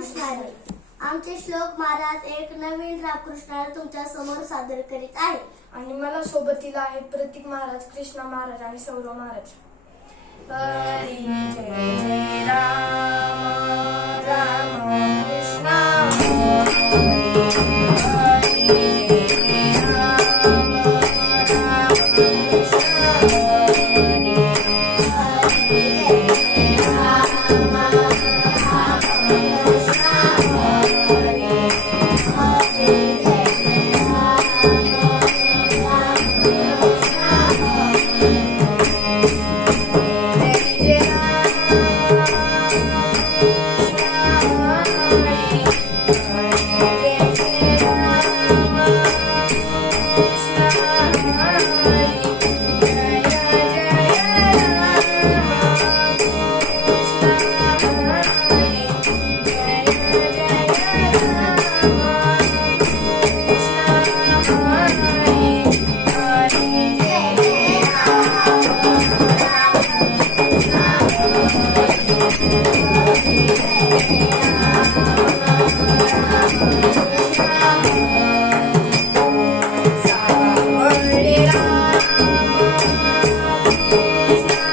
रामकृष्ण आमचे श्लोक महाराज एक नवीन रामकृष्णाला तुमच्यासमोर सादर करीत आहे आणि मला सोबतीला आहेत प्रतीक महाराज कृष्णा महाराज आणि सौरव महाराज.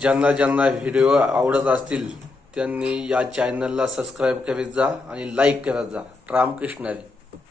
ज्यांना ज्यांना व्हिडिओ आवडत असतील त्यांनी या चॅनलला सबस्क्राईब करीत जा आणि लाईक करत जा. रामकृष्णरी